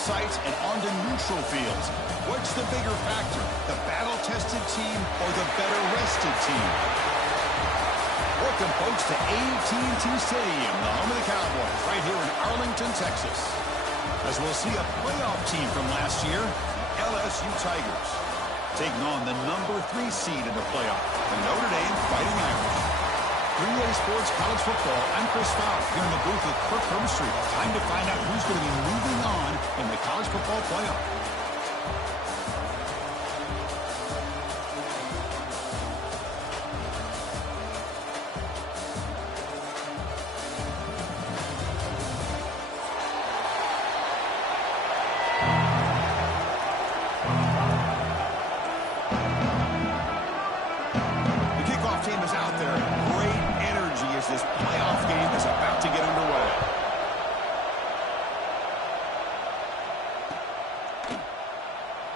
sites and onto neutral fields. What's the bigger factor, the battle-tested team or the better-rested team? Welcome, folks, to AT&T Stadium, the home of the Cowboys, right here in Arlington, Texas. As we'll see a playoff team from last year, LSU Tigers, taking on the #3 seed in the playoff, the Notre Dame Fighting Irish. 3A Sports College Football, I'm Chris Fowler, here in the booth with Kirk Hermstreet. Time to find out who's going to be moving on in the college football playoff.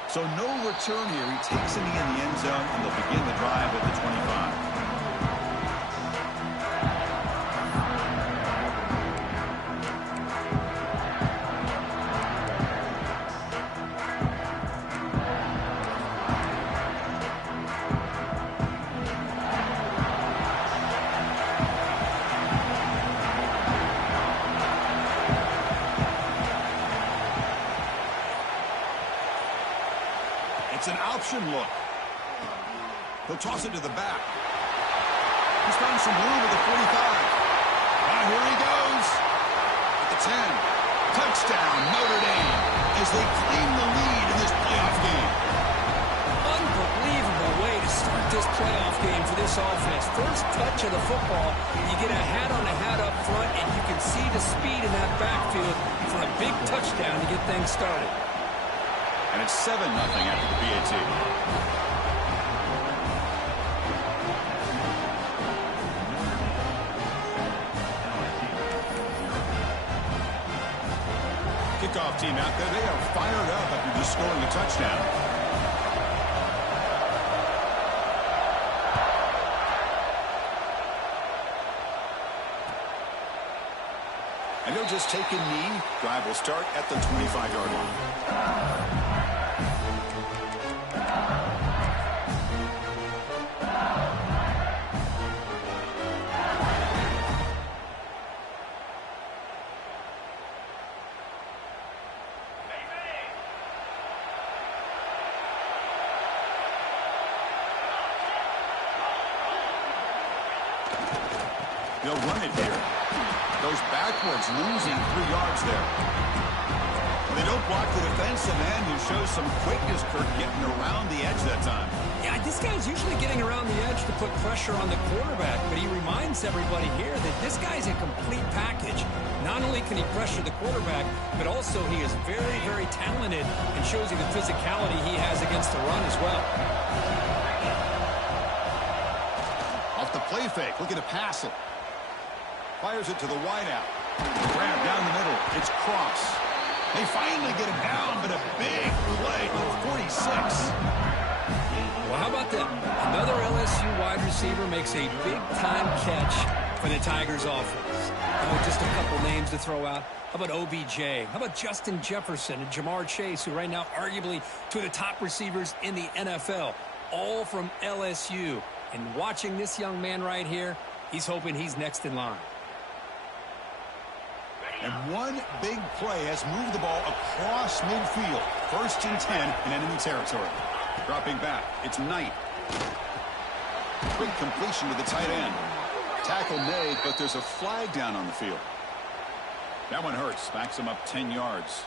So no return here. He takes a knee in the end zone, and they'll begin the drive at the 25. It's an option look. He'll toss it to the back. He's found some room at the 45. Now here he goes. At the 10. Touchdown, Notre Dame, as they claim the lead in this playoff game. Unbelievable way to start this playoff game for this offense. First touch of the football, you get a hat-on-a-hat up front, and you can see the speed in that backfield for a big touchdown to get things started. And it's 7-0 after the PAT. Kickoff team out there. They are fired up after just scoring a touchdown. And they'll just take a knee. Drive will start at the 25-yard line. They'll run it here. Goes backwards, losing 3 yards there. Well, they don't block the defensive end, who shows some quickness, Kirk, getting around the edge that time. Yeah, this guy's usually getting around the edge to put pressure on the quarterback, but he reminds everybody here that this guy's a complete package. Not only can he pressure the quarterback, but also he is very, very talented and shows you the physicality he has against the run as well. Off the play fake, looking to pass it. Fires it to the wideout. Grab down the middle. It's Cross. They finally get him down, but a big play to the 46. Well, how about that? Another LSU wide receiver makes a big-time catch for the Tigers offense. Oh, just a couple names to throw out. How about OBJ? How about Justin Jefferson and Jamar Chase, who right now arguably two of the top receivers in the NFL, all from LSU. And watching this young man right here, he's hoping he's next in line. And one big play has moved the ball across midfield. 1st and 10 in enemy territory. Dropping back, it's Knight. Quick completion to the tight end. Tackle made, but there's a flag down on the field. That one hurts. Backs him up 10 yards.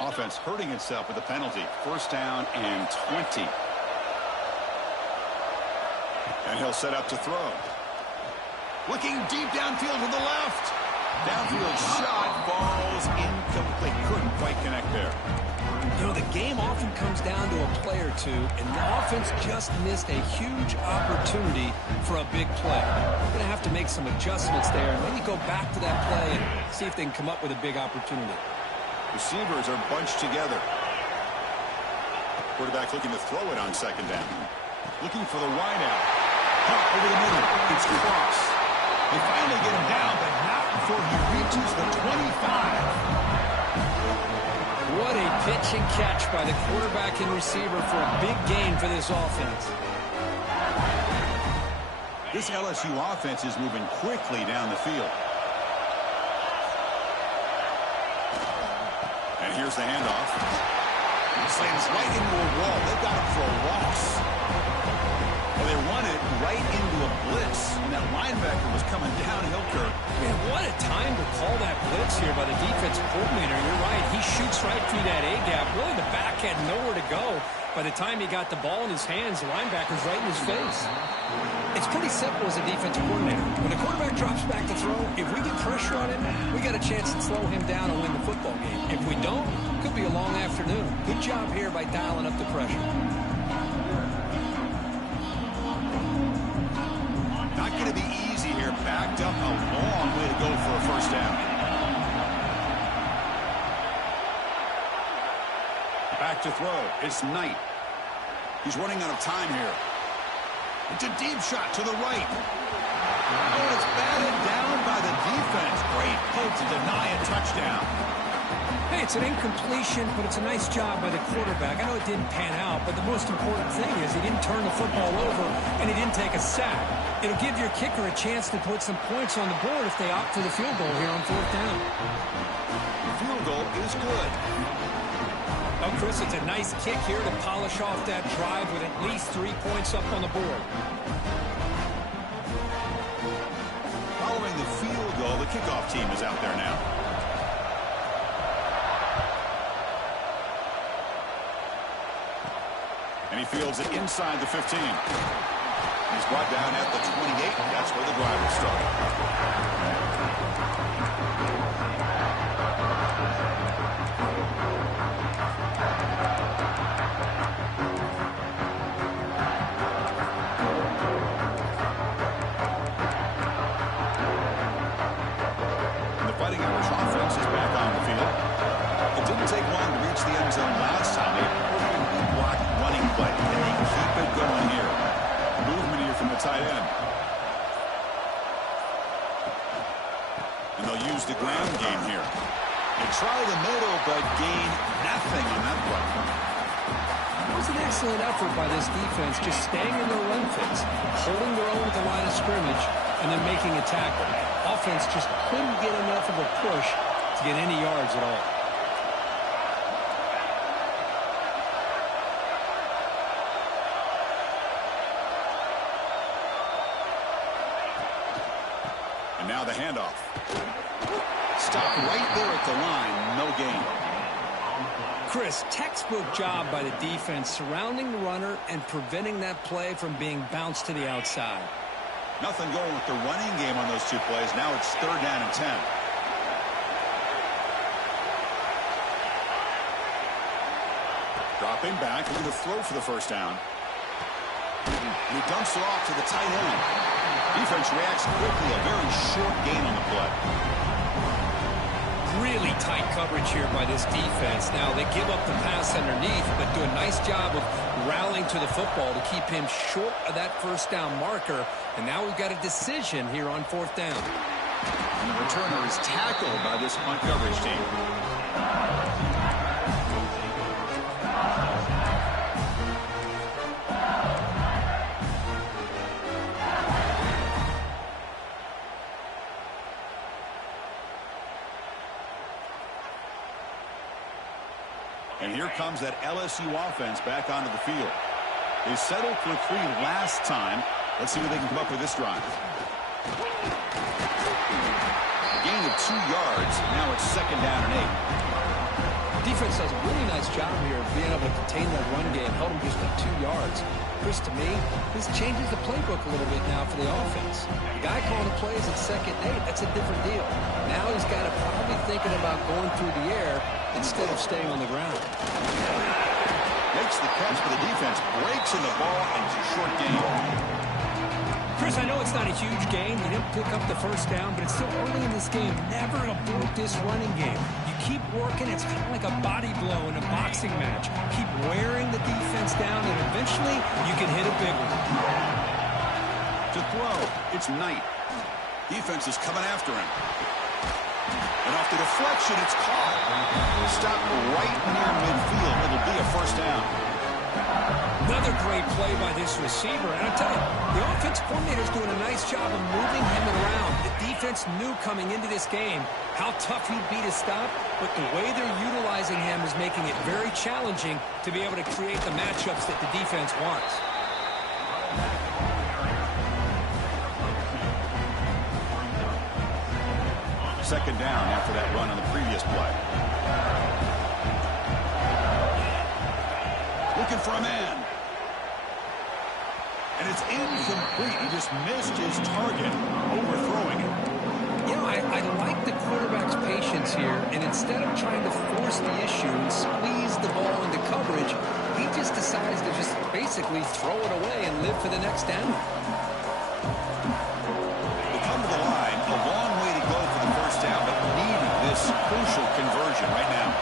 Offense hurting itself with a penalty. 1st down and 20. And he'll set up to throw. Looking deep downfield to the left. Downfield shot falls incomplete. Couldn't quite connect there. You know, the game often comes down to a play or two, and the offense just missed a huge opportunity for a big play. They're going to have to make some adjustments there and maybe go back to that play and see if they can come up with a big opportunity. Receivers are bunched together. Quarterback looking to throw it on second down. Looking for the wide out. Pop over the middle. It's cross. They finally get him down, but not before he reaches the 25. What a pitch and catch by the quarterback and receiver for a big gain for this offense. This LSU offense is moving quickly down the field. And here's the handoff. He slams right into a wall. They've got him for a loss. Well, they run it right into a blitz. And that linebacker was coming downhill curve. Man, what a time to call that blitz here by the defensive coordinator. You're right. He shoots right through that A-gap. Really, the back had nowhere to go. By the time he got the ball in his hands, the linebacker's right in his face. It's pretty simple as a defensive coordinator. When the quarterback drops back to throw, if we get pressure on him, we got a chance to slow him down and win the football game. If we don't, it could be a long afternoon. Good job here by dialing up the pressure. Not going to be easy here. Backed up, a long way to go for a first down. Back to throw. It's Knight. He's running out of time here. It's a deep shot to the right. Oh, it's batted down by the defense. Great poke to deny a touchdown. Hey, it's an incompletion, but it's a nice job by the quarterback. I know it didn't pan out, but the most important thing is he didn't turn the football over and he didn't take a sack. It'll give your kicker a chance to put some points on the board if they opt for the field goal here on fourth down. The field goal is good. Oh, Chris, it's a nice kick here to polish off that drive with at least 3 points up on the board. Following the field goal, the kickoff team is out there now. And he fields it inside the 15. He's brought down at the 28. That's where the drive will start. Tight end. And they'll use the ground game here. They try the middle, but gain nothing on that play. It was an excellent effort by this defense, just staying in their run fits, holding their own at the line of scrimmage, and then making a tackle. Offense just couldn't get enough of a push to get any yards at all. And now the handoff. Stop right there at the line. No gain. Chris, textbook job by the defense surrounding the runner and preventing that play from being bounced to the outside. Nothing going with the running game on those two plays. Now it's 3rd down and 10. Dropping back, looking to throw for the first down. And he dumps it off to the tight end. Defense reacts quickly. A very short gain on the play. Really tight coverage here by this defense. Now, they give up the pass underneath, but do a nice job of rallying to the football to keep him short of that first down marker. And now we've got a decision here on 4th down. And the returner is tackled by this punt coverage team. And here comes that LSU offense back onto the field. They settled for 3 last time. Let's see what they can come up with this drive. A gain of 2 yards. Now it's 2nd down and 8. Defense does a really nice job here of being able to contain that run game, held them just at 2 yards. Chris, to me, this changes the playbook a little bit now for the offense. The guy calling the plays at 2nd and 8, that's a different deal. Now he's got to probably thinking about going through the air instead of staying on the ground. Makes the catch for the defense, breaks in the ball, and it's a short gain. Chris, I know it's not a huge gain. You didn't pick up the first down, but it's still early in this game. Never abort this running game. You keep working. It's kind of like a body blow in a boxing match. Keep wearing the defense down, and eventually you can hit a big one. To throw, it's Knight. Defense is coming after him. And off the deflection, it's caught. Stopped right near midfield. It'll be a first down. Another great play by this receiver. And I tell you, the offense coordinator's doing a nice job of moving him around. The defense knew coming into this game how tough he'd be to stop, but the way they're utilizing him is making it very challenging to be able to create the matchups that the defense wants. Second down after that run on the previous play. Looking for a man. And it's incomplete. He just missed his target, overthrowing it. You know, I like the quarterback's patience here, and instead of trying to force the issue and squeeze the ball into coverage, he just decides to just basically throw it away and live for the next down. They come to the line, a long way to go for the first down, but needing this crucial conversion right now.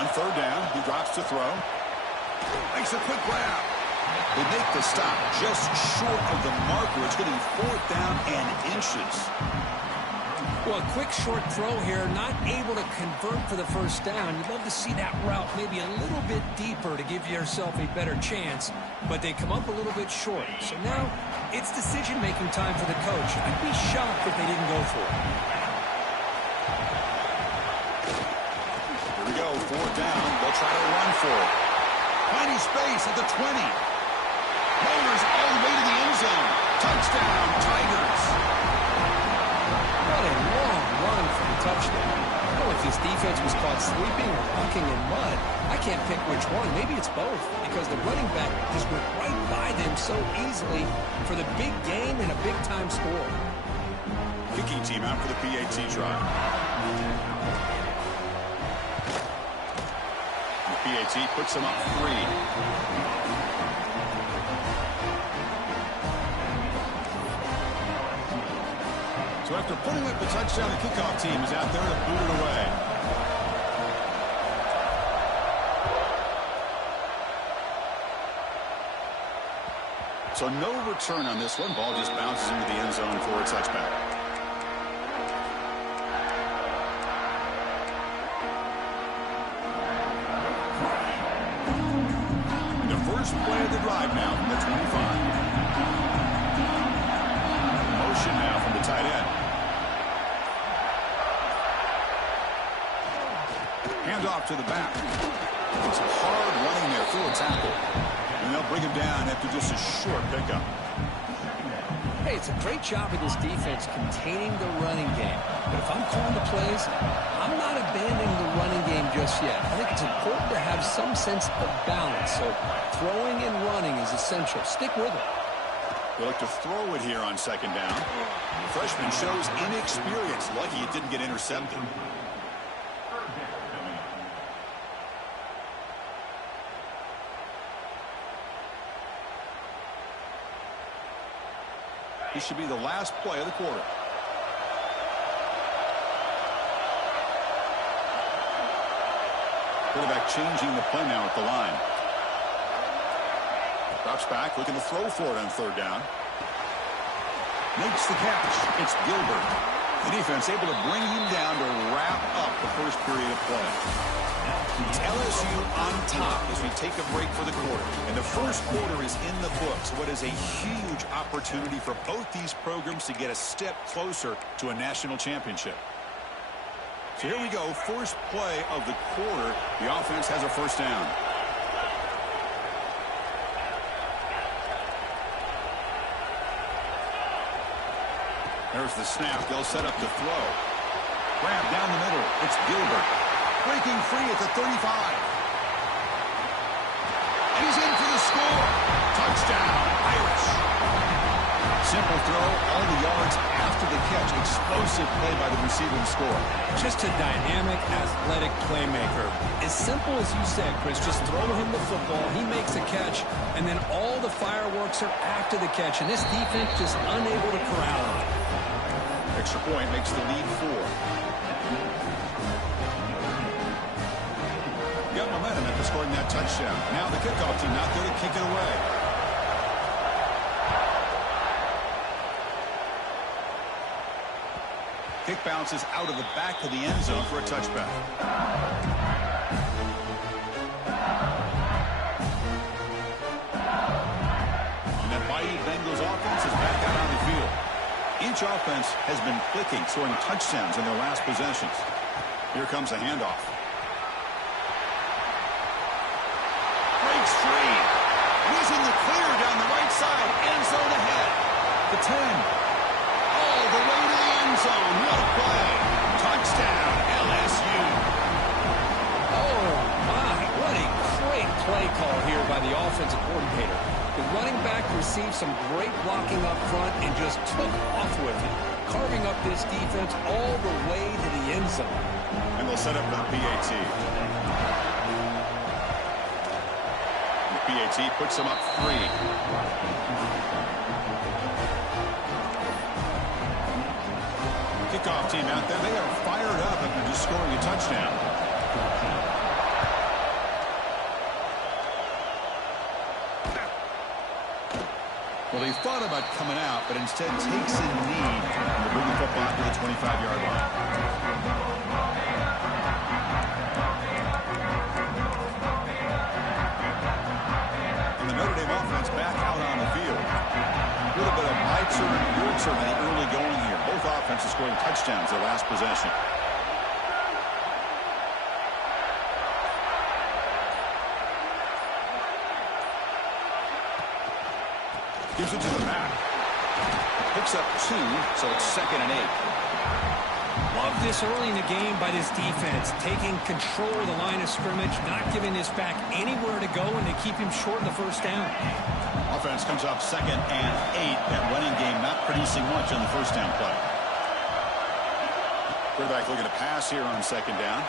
On third down, he drops to throw. Makes a quick grab. They make the stop just short of the marker. It's going to be fourth down and inches. Well, a quick short throw here, not able to convert for the first down. You'd love to see that route maybe a little bit deeper to give yourself a better chance, but they come up a little bit short. So now it's decision-making time for the coach. I'd be shocked if they didn't go for it. Here we go, fourth down. They'll try to run for it. Finding space at the 20. Rollers all the way to the end zone. Touchdown, Tigers. What a long run for the touchdown. I don't know if this defense was caught sleeping or walking in mud. I can't pick which one. Maybe it's both, because the running back just went right by them so easily for the big game and a big-time score. Kicking team out for the PAT try. The PAT puts them up 3. So after putting up the touchdown, the kickoff team is out there to boot it away. So no return on this one. Ball just bounces into the end zone for a touchback. The first play of the drive now from the 25. Motion now from the tight end. Handoff to the back. It's hard running there through a tackle. And they'll bring him down after just a short pickup. Hey, it's a great job of this defense containing the running game. But if I'm calling the plays, I'm not abandoning the running game just yet. I think it's important to have some sense of balance. So throwing and running is essential. Stick with it. They look to throw it here on second down. The freshman shows inexperience. Lucky it didn't get intercepted. This should be the last play of the quarter. Quarterback changing the play now at the line. Drops back, looking to throw for it on third down. Makes the catch. It's Gilbert. The defense able to bring him down to wrap up the first period of play. It's LSU on top as we take a break for the quarter. And the first quarter is in the books. What is a huge opportunity for both these programs to get a step closer to a national championship. So here we go. First play of the quarter. The offense has a first down. There's the snap. They'll set up to throw. Grab down the middle. It's Gilbert. Breaking free at the 35. He's in for the score. Touchdown, Irish. Simple throw, all the yards after the catch. Explosive play by the receiver to score. Just a dynamic, athletic playmaker. As simple as you said, Chris, just throw him the football, he makes a catch, and then all the fireworks are after the catch, and this defense just unable to corral him. Extra point makes the lead 4. got momentum after scoring that touchdown. Now the kickoff team out there to kick it away. Kick bounces out of the back of the end zone for a touchback. And that Bayou Bengals offense is back out on the field. Each offense has been clicking, scoring touchdowns in their last possessions. Here comes a handoff. Breaks free. He's in the clear down the right side. End zone ahead. The 10. All the way to the end zone. What a play. Touchdown, LSU. Oh, my. What a great play call here by the offensive coordinator. The running back received some great blocking up front and just took off with it, carving up this defense all the way to the end zone. And they'll set up the PAT. The PAT puts them up 3. Kickoff team out there, they are fired up after just scoring a touchdown. Well, he thought about coming out, but instead takes a knee to bring the football to the 25-yard line. And the Notre Dame offense back out on the field. A little bit of my turn, your turn in the early going here. Both offenses scoring touchdowns their last possession. Gives it to the back. Picks up 2, so it's 2nd and 8. Love this early in the game by this defense, taking control of the line of scrimmage, not giving this back anywhere to go, and they keep him short of the first down. Offense comes up 2nd and 8. That running game not producing much on the first down play. Quarterback looking to pass here on 2nd down.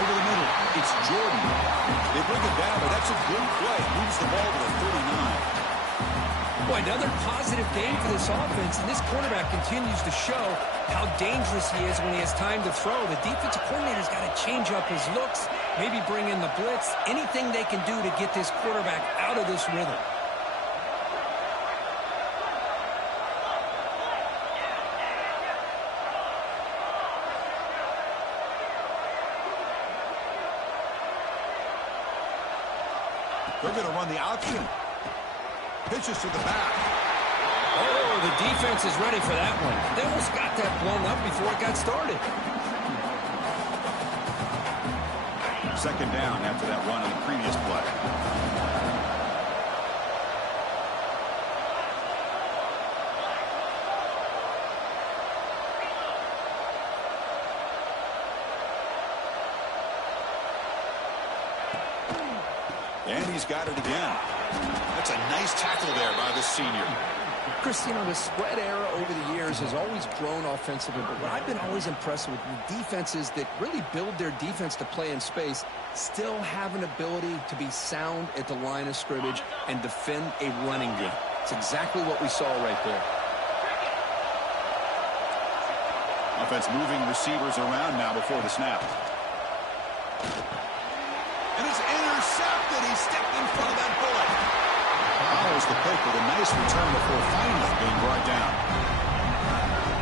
Over the middle. It's Jordan. They bring it down, but that's a good play. Moves the ball to the 39. Boy, another positive game for this offense, and this quarterback continues to show how dangerous he is when he has time to throw. The defensive coordinator's got to change up his looks, maybe bring in the blitz, anything they can do to get this quarterback out of this rhythm. They're going to run the option. Pitches to the back. Oh, the defense is ready for that one. They almost got that blown up before it got started. 2nd down after that run on the previous play. And he's got it again. That's a nice tackle there by the senior. Chris, you know, the spread era over the years has always grown offensively, but what I've been always impressed with the defenses that really build their defense to play in space still have an ability to be sound at the line of scrimmage and defend a running game. It's exactly what we saw right there. Offense moving receivers around now before the snap. And it's intercepted. He stepped in front of that bullet. Follows the pick with a nice return before finally being brought down.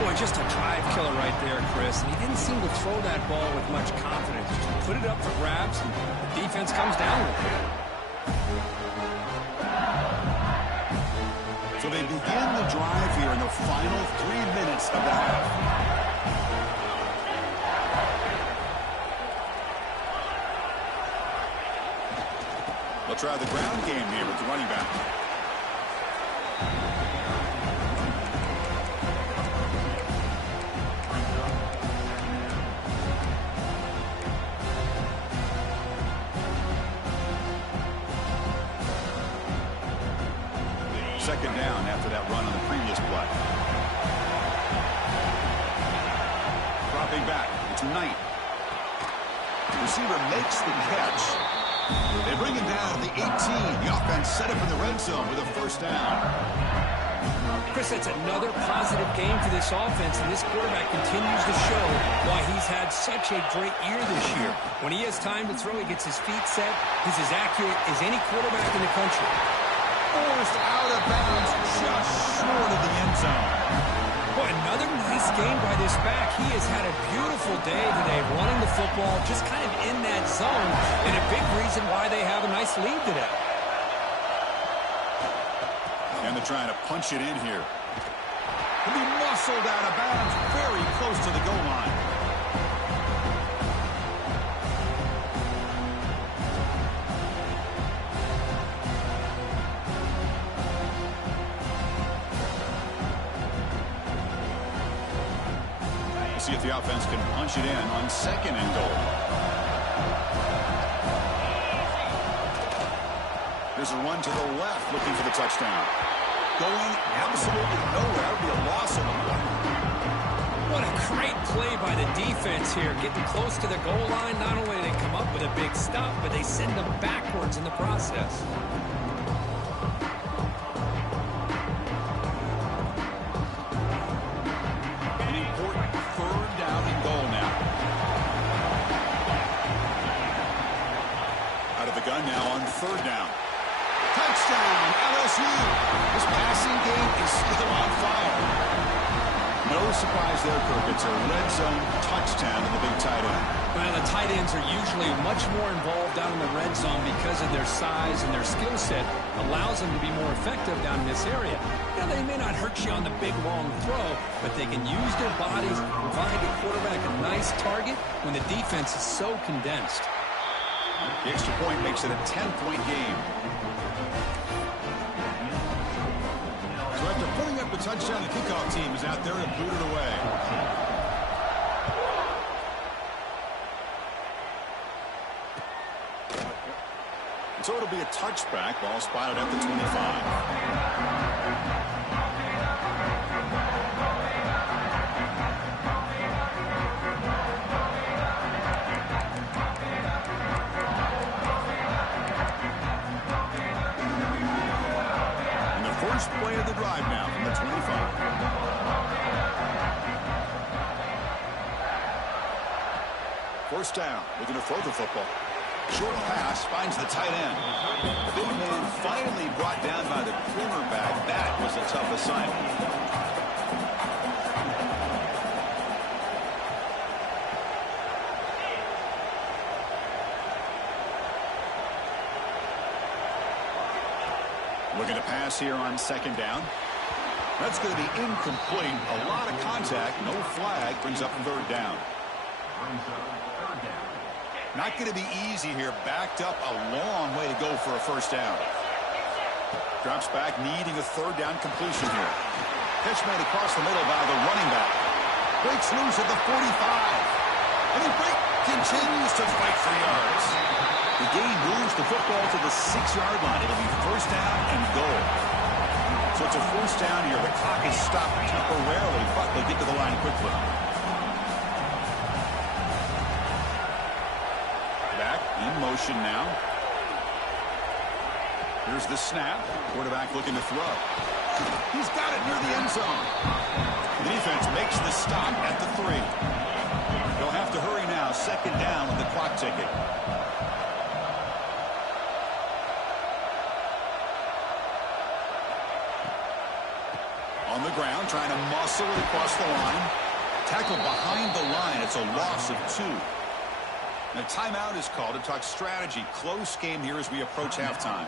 Boy, just a drive killer right there, Chris. And he didn't seem to throw that ball with much confidence. Just put it up for grabs, and the defense comes down with it. So they begin the drive here in the final 3 minutes of the half. They'll try the ground game here with the running back. Second down after that run on the previous play. Dropping back. It's Knight. The receiver makes the catch. They bring him down to the 18. The offense set up in the red zone with a first down. Chris, that's another positive game for this offense, and this quarterback continues to show why he's had such a great year this year. When he has time to throw, he gets his feet set. He's as accurate as any quarterback in the country. Forced out of bounds, just short of the end zone. Boy, another nice game by this back. He has had a beautiful day today running the football, just kind of in that zone, and a big reason why they have a nice lead today. And they're trying to punch it in here. He'll be muscled out of bounds, very close to the goal line. See if the offense can punch it in on 2nd and goal. There's a run to the left looking for the touchdown. Going absolutely nowhere. That would be a loss of the play. What a great play by the defense here. Getting close to the goal line. Not only do they come up with a big stop, but they send them backwards in the process. Now on 3rd down. Touchdown, LSU. This passing game is still on fire. No surprise there, Kirk. It's a red zone touchdown to the big tight end. Well, the tight ends are usually much more involved down in the red zone because of their size and their skill set allows them to be more effective down in this area. Now, they may not hurt you on the big, long throw, but they can use their bodies to provide the quarterback a nice target when the defense is so condensed. The extra point makes it a 10-point game. So after putting up the touchdown, the kickoff team is out there to boot it away. And so it'll be a touchback. Ball spotted at the 25. First play of the drive now from the 25. First down, looking to throw the football. Short pass finds the tight end. The big man finally brought down by the cornerback. That was a tough assignment. Looking to pass here on 2nd down. That's going to be incomplete. A lot of contact. No flag. Brings up 3rd down. Not going to be easy here. Backed up a long way to go for a first down. Drops back, needing a 3rd down completion here. Pitch made across the middle by the running back. Breaks loose at the 45. And he continues to fight for yards. The game moves the football to the 6-yard line. It'll be first down and goal. So it's a first down here. The clock is stopped temporarily, but they'll get to the line quickly. Back in motion now. Here's the snap. Quarterback looking to throw. He's got it near the end zone. The defense makes the stop at the 3. They'll have to hurry now. 2nd down with the clock ticking. On the ground, trying to muscle it across the line. Tackle behind the line. It's a loss of 2. And a timeout is called to talk strategy. Close game here as we approach halftime.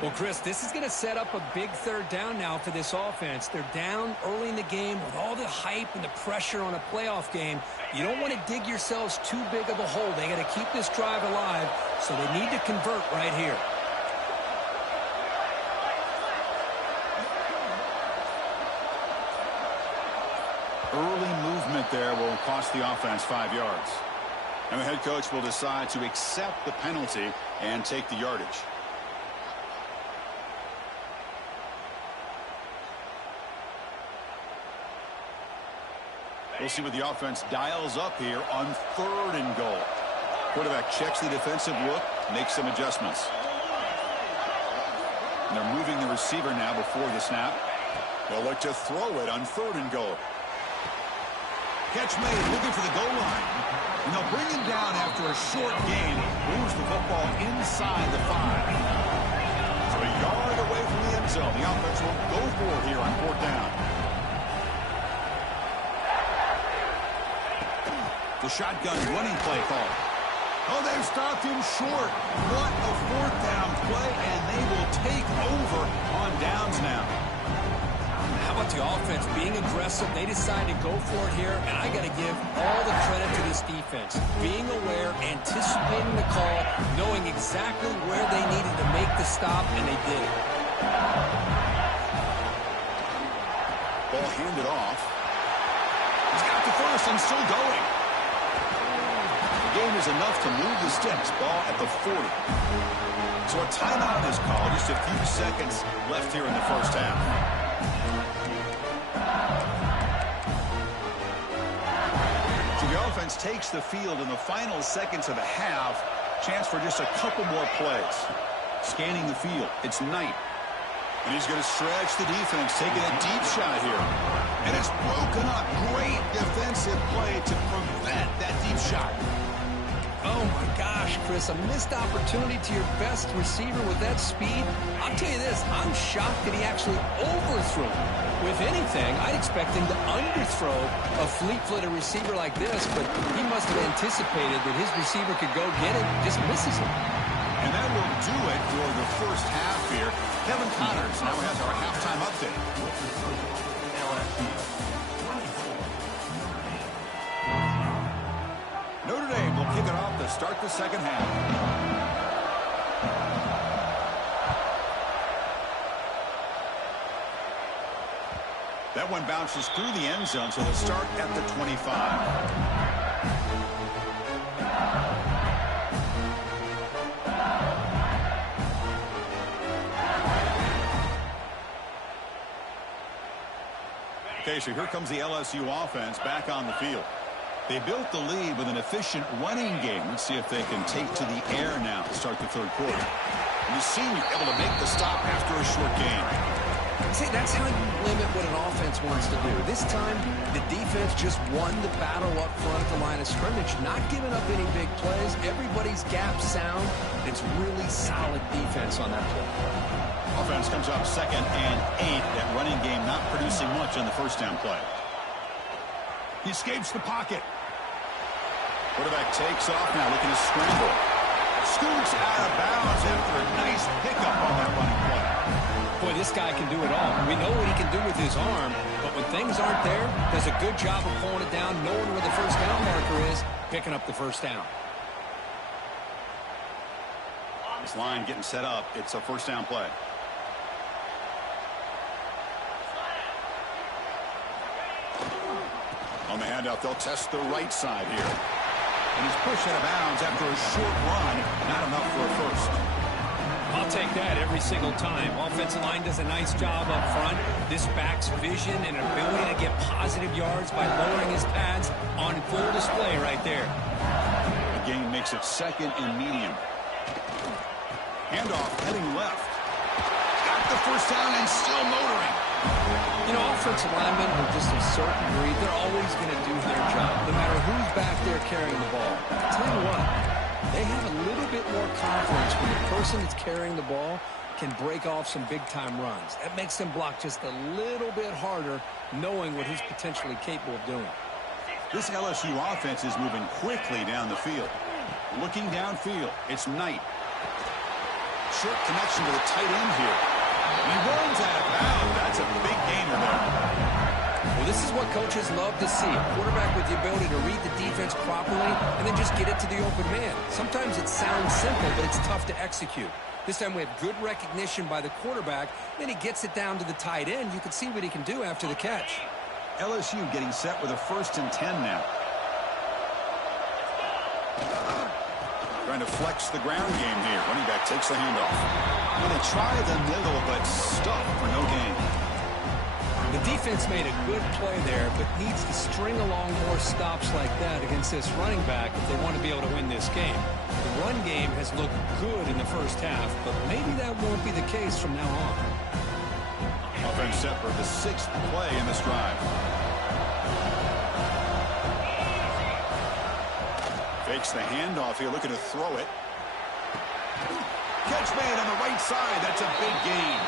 Well, Chris, this is going to set up a big 3rd down now for this offense. They're down early in the game with all the hype and the pressure on a playoff game. You don't want to dig yourselves too big of a hole. They got to keep this drive alive, so they need to convert right here. Early movement there will cost the offense 5 yards. And the head coach will decide to accept the penalty and take the yardage. We'll see what the offense dials up here on 3rd and goal. Quarterback checks the defensive look, makes some adjustments. And they're moving the receiver now before the snap. They'll look to throw it on 3rd and goal. Catch made, looking for the goal line. And they'll bring him down after a short gain. Moves the football inside the 5. So a yard away from the end zone. The offense will go for it here on 4th down. The shotgun running play call. Oh, they've stopped him short. What a 4th down play, and they will take over on downs now. How about the offense being aggressive? They decide to go for it here, and I got to give all the credit to this defense. Being aware, anticipating the call, knowing exactly where they needed to make the stop, and they did it. Ball handed off. He's got the first and still going. Game is enough to move the sticks. Ball at the 40. So a timeout is called. Just a few seconds left here in the first half. So the offense takes the field in the final seconds of the half. Chance for just a couple more plays. Scanning the field. It's Knight. And he's going to stretch the defense, taking a deep shot here. And it's broken up. Great defensive play to prevent that deep shot. Oh, my gosh, Chris, a missed opportunity to your best receiver with that speed. I'll tell you this, I'm shocked that he actually overthrew it. With anything, I'd expect him to underthrow a fleet-footed receiver like this, but he must have anticipated that his receiver could go get it, just misses him. And that will do it for the first half here. Kevin Connors now has our halftime update. Notre Dame will kick it off to start the second half. That one bounces through the end zone, so they'll start at the 25. Okay, so here comes the LSU offense back on the field. They built the lead with an efficient running game. Let's see if they can take to the air now to start the 3rd quarter. And the senior able to make the stop after a short game. See, that's how you limit what an offense wants to do. This time, the defense just won the battle up front at the line of scrimmage, not giving up any big plays. Everybody's gap sound. It's really solid defense on that play. Offense comes up 2nd and 8. That running game not producing much on the first down play. He escapes the pocket. Quarterback takes off now, looking to scramble. Scoots out of bounds after a nice pickup on that running play. Boy, this guy can do it all. We know what he can do with his arm, but when things aren't there, does a good job of pulling it down, knowing where the first down marker is, picking up the first down. This line getting set up. It's a first down play. On the handout, they'll test the right side here. And he's pushed out of bounds after a short run. Not enough for a first. I'll take that every single time. Offensive line does a nice job up front. This back's vision and ability to get positive yards by lowering his pads on full display right there. The game makes it 2nd and medium. Handoff heading left. Got the first down and still motoring. You know, offensive linemen are just a certain breed. They're always going to do their job, no matter who's back there carrying the ball. I'll tell you what, they have a little bit more confidence when the person that's carrying the ball can break off some big-time runs. That makes them block just a little bit harder, knowing what he's potentially capable of doing. This LSU offense is moving quickly down the field. Looking downfield, it's Knight. Short connection to the tight end here. He runs out of bounds. That's a big gainer there. Well, this is what coaches love to see. A quarterback with the ability to read the defense properly and then just get it to the open man. Sometimes it sounds simple, but it's tough to execute. This time we have good recognition by the quarterback. Then he gets it down to the tight end. You can see what he can do after the catch. LSU getting set with a 1st and 10 now. Trying to flex the ground game here. Running back takes the handoff. Well, they try the middle, but stuffed for no gain. The defense made a good play there, but needs to string along more stops like that against this running back if they want to be able to win this game. The run game has looked good in the first half, but maybe that won't be the case from now on. Offense set for the 6th play in this drive. Fakes the handoff here, looking to throw it. Catch made on the right side. That's a big gain.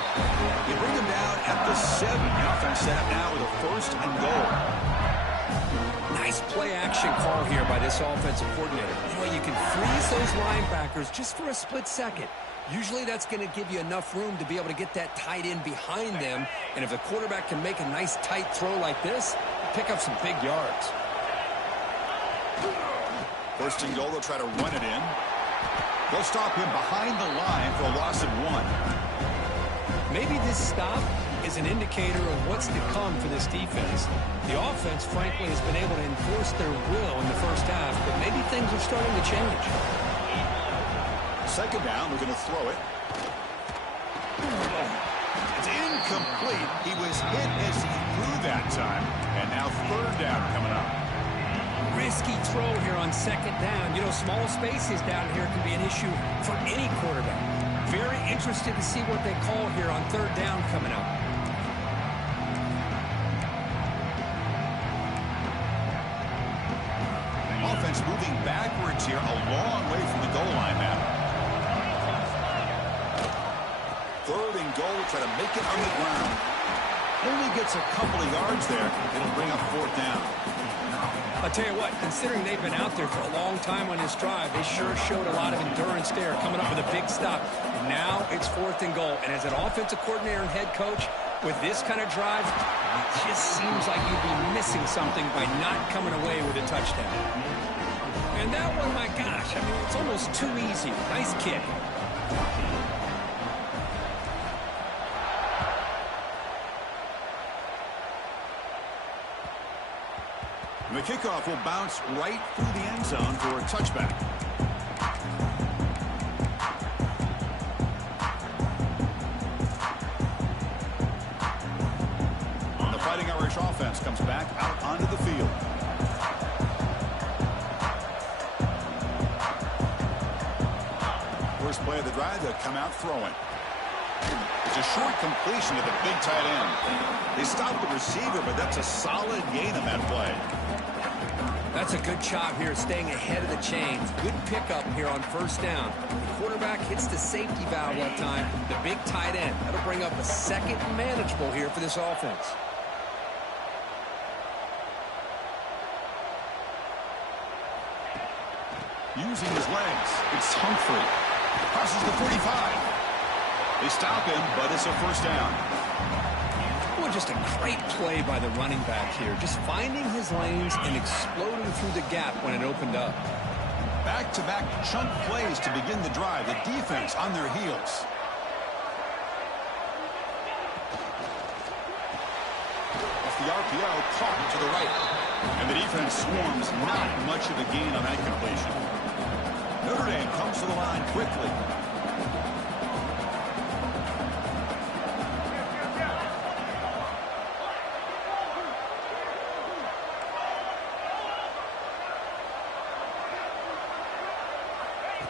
You bring him down at the 7. The offense set up now with a 1st and goal. Nice play-action call here by this offensive coordinator. You know, you can freeze those linebackers just for a split second. Usually that's going to give you enough room to be able to get that tight end behind them. And if the quarterback can make a nice tight throw like this, pick up some big yards. 1st and goal, they'll try to run it in. They'll stop him behind the line for a loss of 1. Maybe this stop is an indicator of what's to come for this defense. The offense, frankly, has been able to enforce their will in the first half, but maybe things are starting to change. 2nd down, we're going to throw it. It's incomplete. He was hit as he threw that time. And now 3rd down coming up. Risky throw here on 2nd down. You know, small spaces down here can be an issue for any quarterback. Very interested to see what they call here on 3rd down coming up. Offense moving backwards here, a long way from the goal line now. 3rd and goal, try to make it on the ground. Only gets a couple of yards there. It'll bring up 4th down. I'll tell you what, considering they've been out there for a long time on this drive, they sure showed a lot of endurance there, coming up with a big stop. And now it's 4th and goal. And as an offensive coordinator and head coach, with this kind of drive, it just seems like you'd be missing something by not coming away with a touchdown. And that one, my gosh, I mean, it's almost too easy. Nice kick. The kickoff will bounce right through the end zone for a touchback. And the Fighting Irish offense comes back out onto the field. First play of the drive, they'll come out throwing. It's a short completion to the big tight end. They stopped the receiver, but that's a solid gain on that play. That's a good job here, staying ahead of the chains. Good pickup here on 1st down. The quarterback hits the safety valve that time. The big tight end. That'll bring up a 2nd and manageable here for this offense. Using his legs, it's Humphrey. Crosses the 45. They stop him, but it's a 1st down. Well, just a great play by the running back here. Just finding his lanes and exploding through the gap when it opened up. Back-to-back chunk plays to begin the drive. The defense on their heels. Off the RPO, caught to the right. And the defense swarms, not much of a gain on that completion. Notre Dame comes to the line quickly.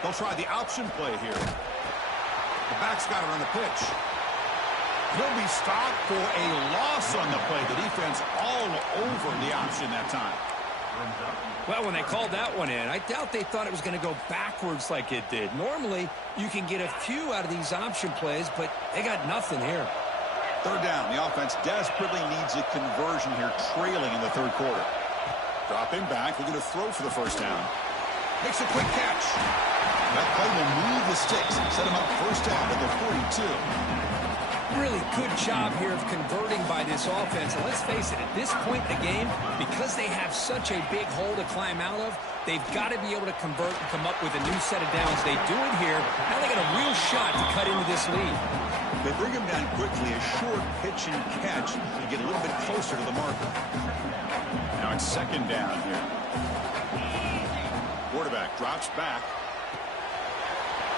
They'll try the option play here. The back's got it on the pitch. He'll be stopped for a loss on the play. The defense all over the option that time. Well, when they called that one in, I doubt they thought it was going to go backwards like it did. Normally, you can get a few out of these option plays, but they got nothing here. 3rd down. The offense desperately needs a conversion here, trailing in the 3rd quarter. Dropping back. They're going to throw for the 1st down. Makes a quick catch. That play will move the sticks, set him up 1st down at the 42. Really good job here of converting by this offense. And let's face it, at this point in the game, because they have such a big hole to climb out of, they've got to be able to convert and come up with a new set of downs. They do it here. Now they got a real shot to cut into this lead. They bring him down quickly, a short pitch and catch to get a little bit closer to the marker. Now it's 2nd down here. Quarterback drops back.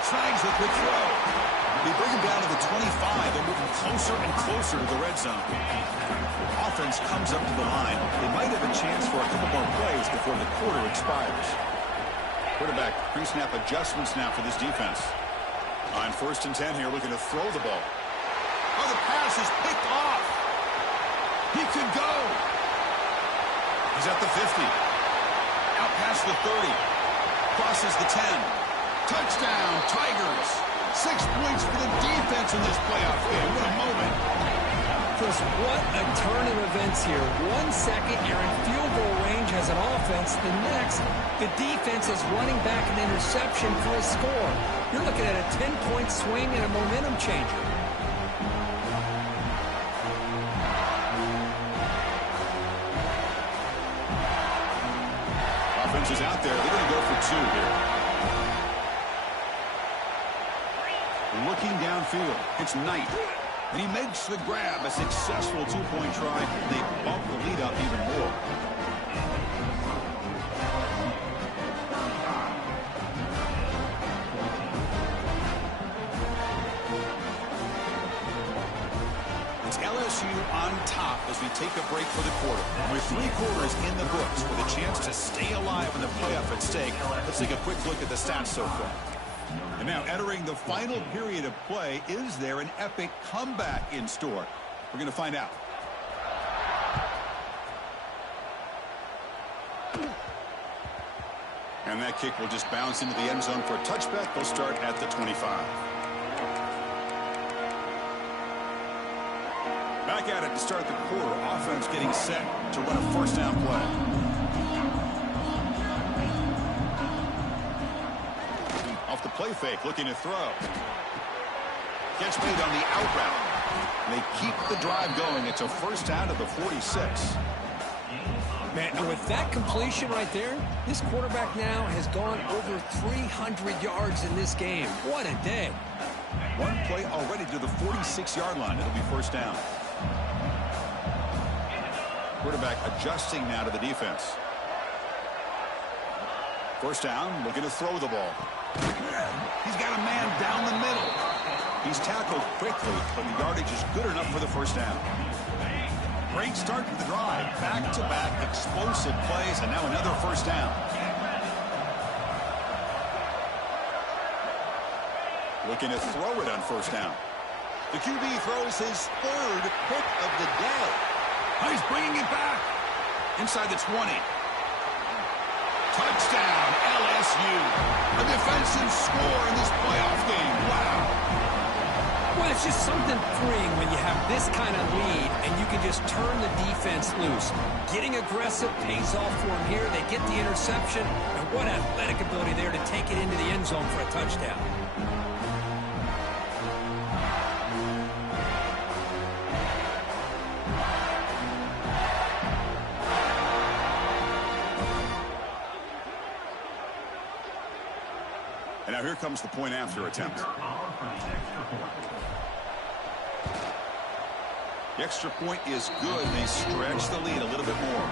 Snags the quick throw. They bring him down to the 25. They're moving closer and closer to the red zone. Offense comes up to the line. They might have a chance for a couple more plays before the quarter expires. Quarterback pre-snap adjustments now for this defense. On 1st and 10 here, looking to throw the ball. Oh, the pass is picked off. He could go. He's at the 50. Out past the 30. Crosses the 10. Touchdown, Tigers. 6 points for the defense in this playoff game. What a moment. Chris, what a turn of events here. 1 second, you're in field goal range as an offense. The next, the defense is running back an interception for a score. You're looking at a 10-point swing and a momentum changer. Offense is out there. They're going to go for 2 here. Looking downfield. It's Knight. And he makes the grab. A successful 2-point try. They bump the lead up even more. It's LSU on top as we take a break for the quarter. With 3 quarters in the books with a chance to stay alive in the playoff at stake, let's take a quick look at the stats so far. And now entering the final period of play, is there an epic comeback in store? We're going to find out. And that kick will just bounce into the end zone for a touchback. They'll start at the 25. Back at it to start the quarter. Offense getting set to run a first down play. Off the play fake, looking to throw. Catch made on the out route. They keep the drive going. It's a first down to the 46. Man, and with that completion right there, this quarterback now has gone over 300 yards in this game. What a day. One play already to the 46-yard line. It'll be first down. Quarterback adjusting now to the defense. First down, looking to throw the ball. He's got a man down the middle. He's tackled quickly, but the yardage is good enough for the first down. Great start to the drive. Back-to-back explosive plays, and now another first down. Looking to throw it on first down. The QB throws his 3rd pick of the day. Oh, he's bringing it back. Inside the 20. Touchdown, LSU. A defensive score in this playoff game. Wow. Well, it's just something freeing when you have this kind of lead and you can just turn the defense loose. Getting aggressive pays off for them here. They get the interception, and what athletic ability there to take it into the end zone for a touchdown. And now here comes the point after attempt. The extra point is good. They stretch the lead a little bit more.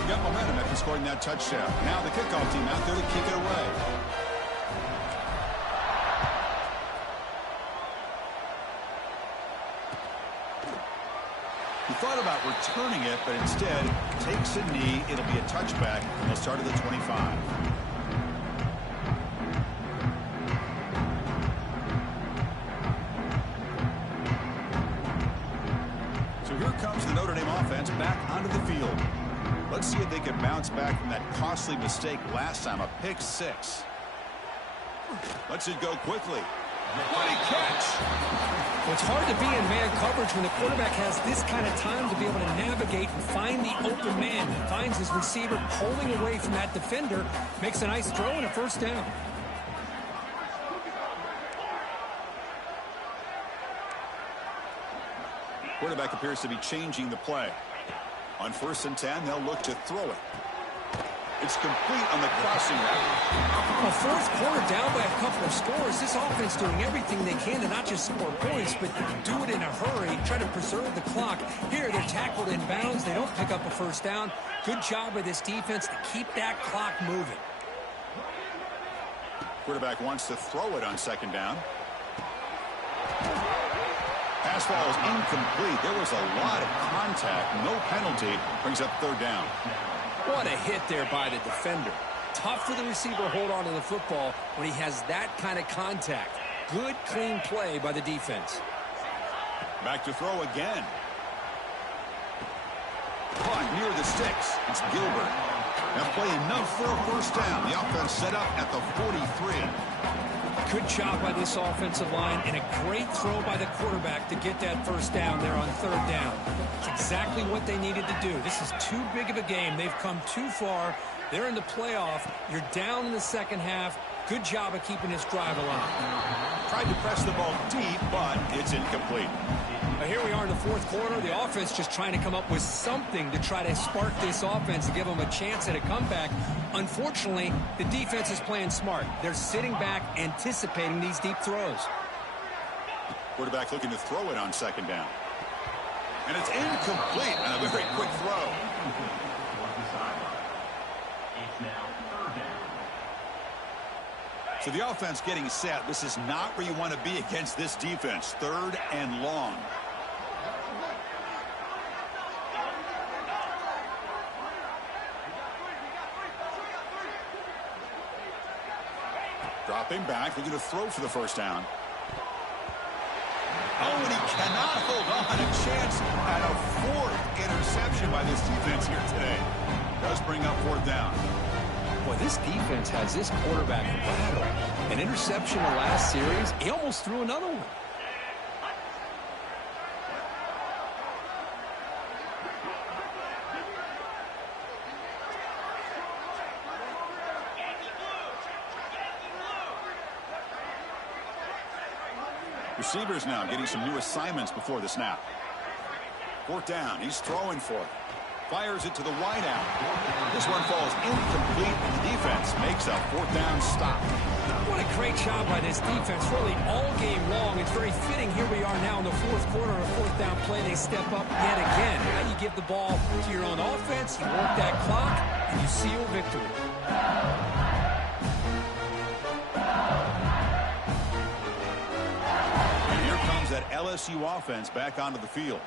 You got momentum after scoring that touchdown. Now the kickoff team out there to kick it away. Thought about returning it, but instead takes a knee. It'll be a touchback, and they'll start at the 25. So here comes the Notre Dame offense back onto the field. Let's see if they can bounce back from that costly mistake last time, a pick 6. Lets it go quickly. What a catch! Well, it's hard to be in man coverage when the quarterback has this kind of time to be able to navigate and find the open man. He finds his receiver pulling away from that defender, makes a nice throw and a first down. Quarterback appears to be changing the play. On 1st and 10, they'll look to throw it. It's complete on the crossing route. A fourth quarter down by a couple of scores. This offense doing everything they can to not just score points, but do it in a hurry, try to preserve the clock. Here, they're tackled in bounds. They don't pick up a first down. Good job by this defense to keep that clock moving. Quarterback wants to throw it on 2nd down. Pass falls incomplete. There was a lot of contact. No penalty. Brings up third down. What a hit there by the defender. Tough for the receiver to hold on to the football when he has that kind of contact. Good, clean play by the defense. Back to throw again. Caught near the sticks. It's Gilbert. That play enough for a first down. The offense set up at the 43. Good job by this offensive line and a great throw by the quarterback to get that first down there on third down. It's exactly what they needed to do. This is too big of a game. They've come too far. They're in the playoff. You're down in the second half. Good job of keeping this drive alive. Tried to press the ball deep, but it's incomplete. Here we are in the fourth quarter. The offense just trying to come up with something to try to spark this offense and give them a chance at a comeback. Unfortunately, the defense is playing smart. They're sitting back, anticipating these deep throws. Quarterback looking to throw it on second down. And it's incomplete and a very quick throw. So the offense getting set. This is not where you want to be against this defense. Third and long. Dropping back, looking to throw for the first down. Oh, and he cannot hold on. A chance at a fourth interception by this defense here today. Does bring up fourth down. Boy, this defense has this quarterback rattled. An interception the last series, he almost threw another one. Receivers now getting some new assignments before the snap. Fourth down. He's throwing for it. Fires it to the wideout. This one falls incomplete, and the defense makes a fourth down stop. What a great job by this defense, really all game long. It's very fitting. Here we are now in the fourth quarter, a fourth down play. They step up yet again. Now you give the ball to your own offense, you work that clock, and you seal victory. And here comes that LSU offense back onto the field.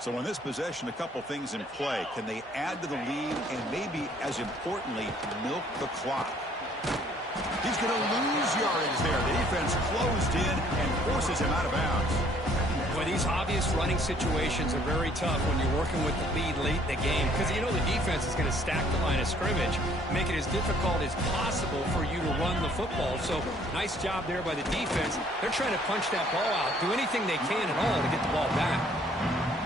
So in this possession, a couple things in play. Can they add to the lead and maybe, as importantly, milk the clock? He's going to lose yardage there. The defense closed in and forces him out of bounds. Well, these obvious running situations are very tough when you're working with the lead late in the game because you know the defense is going to stack the line of scrimmage, make it as difficult as possible for you to run the football. So nice job there by the defense. They're trying to punch that ball out, do anything they can at all to get the ball back.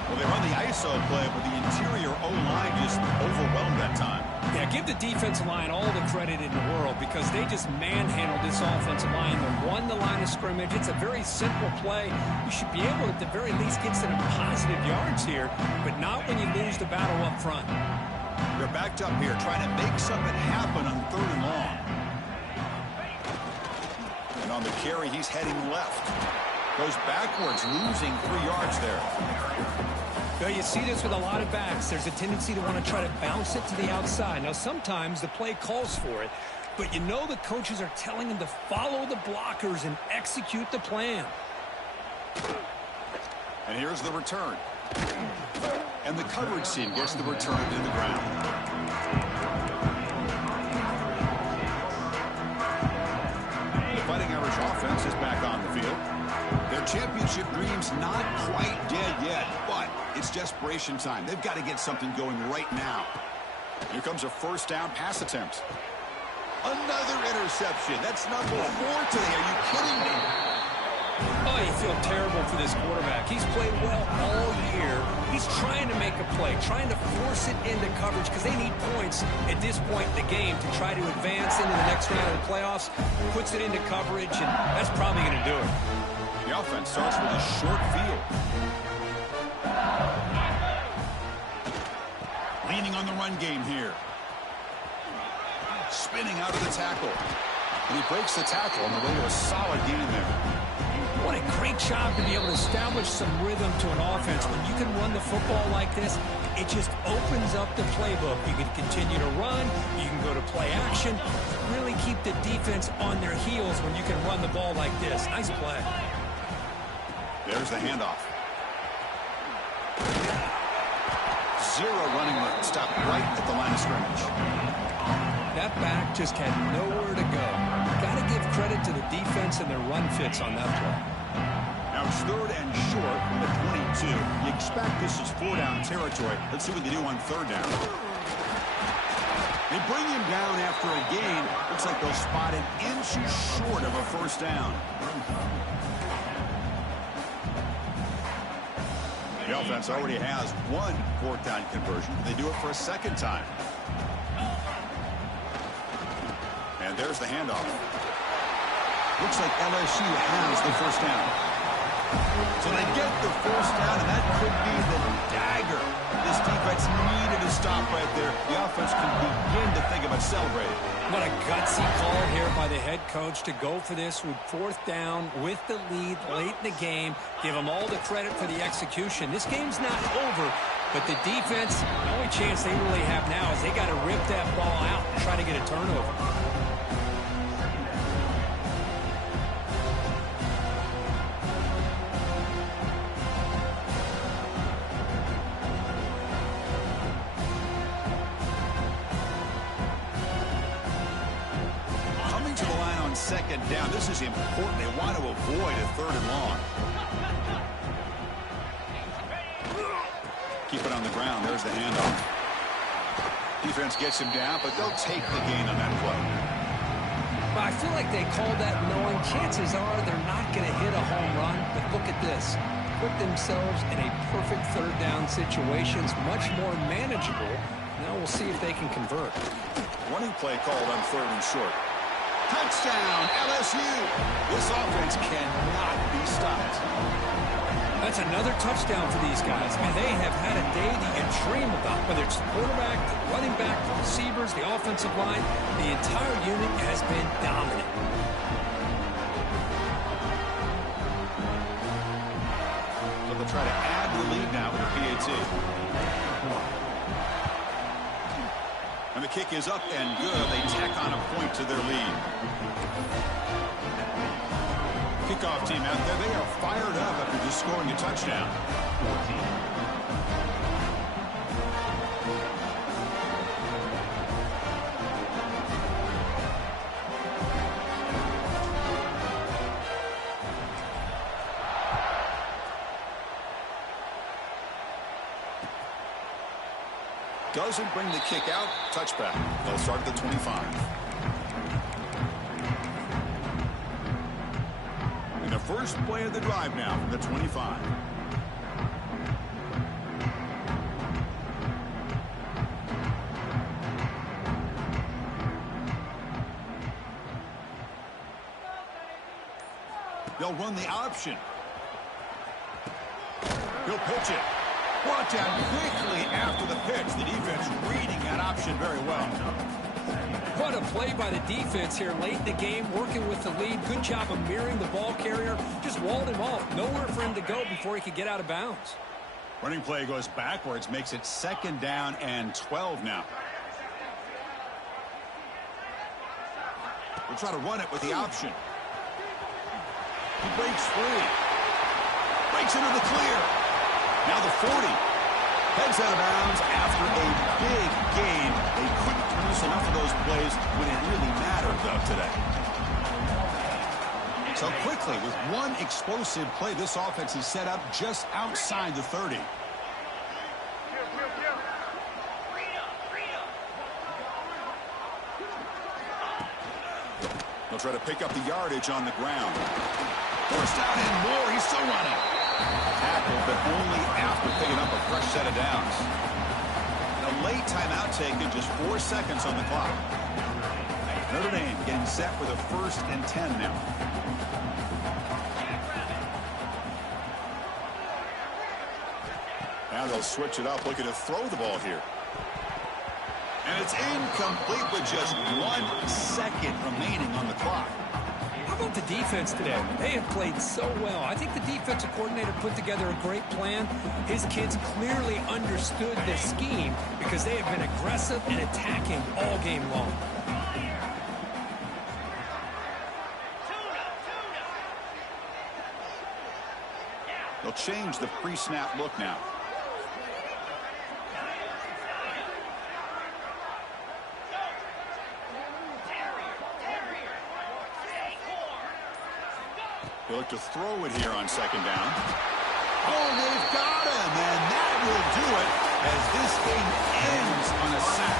Well, they run the ISO play, but the interior O-line just overwhelmed that time. Yeah, give the defensive line all the credit in the world because they just manhandled this offensive line. They won the line of scrimmage. It's a very simple play. You should be able to, at the very least, get some positive yards here, but not when you lose the battle up front. They're backed up here, trying to make something happen on third and long. And on the carry, he's heading left. Goes backwards, losing 3 yards there. Well, you see this with a lot of backs. There's a tendency to want to try to bounce it to the outside. Now, sometimes the play calls for it, but you know the coaches are telling them to follow the blockers and execute the plan. And here's the return. And the coverage team gets the return to the ground. The Fighting Irish offense is back on the field. Their championship dreams not quite dead yet, but it's desperation time. They've got to get something going right now. Here comes a first down pass attempt. Another interception. That's number 4 today. Are you kidding me? Oh, you feel terrible for this quarterback. He's played well all year. He's trying to make a play, trying to force it into coverage because they need points at this point in the game to try to advance into the next round of the playoffs. Puts it into coverage, and that's probably going to do it. The offense starts with a short field. Leaning on the run game here. Spinning out of the tackle. And he breaks the tackle on the way to a solid gain there. What a great job to be able to establish some rhythm to an offense. When you can run the football like this, it just opens up the playbook. You can continue to run. You can go to play action. Really keep the defense on their heels when you can run the ball like this. Nice play. There's the handoff. zero running room. Stopped right at the line of scrimmage. That back just had nowhere to go. Got to give credit to the defense and their run fits on that play. Now it's 3rd and short from the 22. You expect this is 4-down territory. Let's see what they do on 3rd down. They bring him down after a gain. Looks like they'll spot it inches short of a 1st down. The offense already has one 4th down conversion. They do it for a 2nd time. And there's the handoff. Looks like LSU has the 1st down. So they get the 1st down, and that could be the dagger this defense needed to stop right there. The offense can begin to think about celebrating. What a gutsy call here by the head coach to go for this with 4th down with the lead late in the game. Give them all the credit for the execution. This game's not over, but the defense, the only chance they really have now is they got to rip that ball out and try to get a turnover. To the line on 2nd down. This is important. They want to avoid a 3rd and long. Keep it on the ground. There's the handoff. Defense gets him down, but they'll take the gain on that play. Well, I feel like they called that knowing chances are they're not going to hit a home run. But look at this. Put themselves in a perfect 3rd down situation. It's much more manageable. Now we'll see if they can convert. Running play called on 3rd and short. Touchdown, LSU. This offense cannot be stopped. That's another touchdown for these guys. I mean, they have had a day that you dream about, whether it's the quarterback, the running back, the receivers, the offensive line. The entire unit has been dominant. So they'll try to add the lead now with a PAT. And the kick is up and good. They tack on a point to their lead. Kickoff team out there. They are fired up after just scoring a touchdown. Doesn't bring the kick out. Touchback. They'll start at the 25. And the first play of the drive now from the 25. They'll run the option. He'll pitch it. Brought down quickly after the pitch. The defense reading that option very well. What a play by the defense here late in the game, working with the lead. Good job of mirroring the ball carrier. Just walled him off. Nowhere for him to go before he could get out of bounds. Running play goes backwards, makes it 2nd down and 12 now. We'll try to run it with the option. He breaks free. Breaks into the clear. Now the 40. Heads out of bounds after a big gain. They couldn't produce enough of those plays when it really mattered, though, today. So quickly, with one explosive play, this offense is set up just outside the 30. They'll try to pick up the yardage on the ground. First down and more. He's still running. Tackle, but only after picking up a fresh set of downs. A late timeout taken, just 4 seconds on the clock. Notre Dame getting set for the 1st and 10 now. Now they'll switch it up, looking to throw the ball here. And it's incomplete with just 1 second remaining on the clock. How about the defense today? They have played so well. I think the defensive coordinator put together a great plan. His kids clearly understood this scheme because they have been aggressive and attacking all game long. They'll change the pre-snap look now. They look to throw it here on second down. Oh, they've got him, and that will do it as this game ends on a sack.